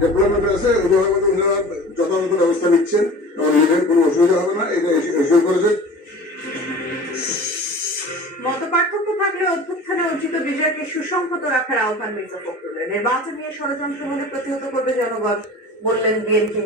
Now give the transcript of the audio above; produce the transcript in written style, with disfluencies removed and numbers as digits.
Development আছে যথাযথ ব্যবস্থা নিচ্ছেন এবং লিভের কোনো অসুবিধা হবে না, এটা এসিওর করেছে। মতপার্থক্য থাকলে অভ্যুত্থানে অর্জিত বিজয়কে সুসংহত রাখার আহ্বান মির্জা ফখরুলের। নির্বাচন নিয়ে ষড়যন্ত্র হলে প্রতিহত করবে জনগণ, বললেন বিএনপি।